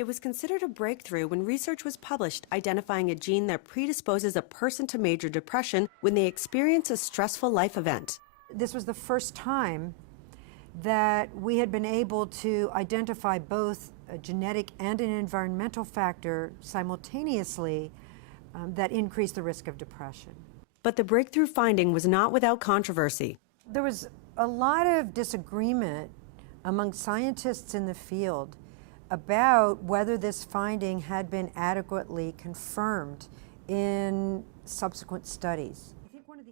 It was considered a breakthrough when research was published identifying a gene that predisposes a person to major depression when they experience a stressful life event. This was the first time that we had been able to identify both a genetic and an environmental factor simultaneously that increased the risk of depression. But the breakthrough finding was not without controversy. There was a lot of disagreement among scientists in the field about whether this finding had been adequately confirmed in subsequent studies.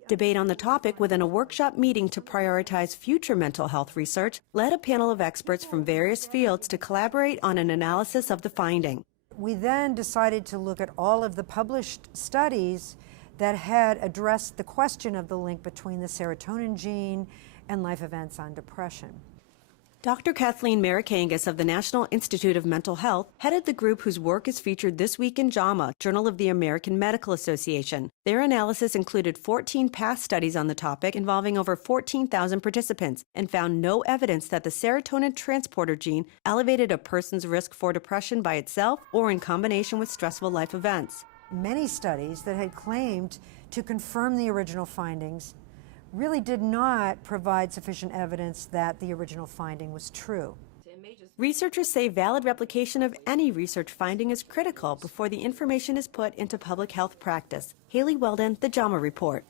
Debate on the topic within a workshop meeting to prioritize future mental health research led a panel of experts from various fields to collaborate on an analysis of the finding. We then decided to look at all of the published studies that had addressed the question of the link between the serotonin gene and life events on depression. Dr. Kathleen Marikangas of the National Institute of Mental Health headed the group whose work is featured this week in JAMA, Journal of the American Medical Association. Their analysis included 14 past studies on the topic involving over 14,000 participants and found no evidence that the serotonin transporter gene elevated a person's risk for depression by itself or in combination with stressful life events. Many studies that had claimed to confirm the original findings really did not provide sufficient evidence that the original finding was true. Researchers say valid replication of any research finding is critical before the information is put into public health practice. Haley Weldon, the JAMA Report.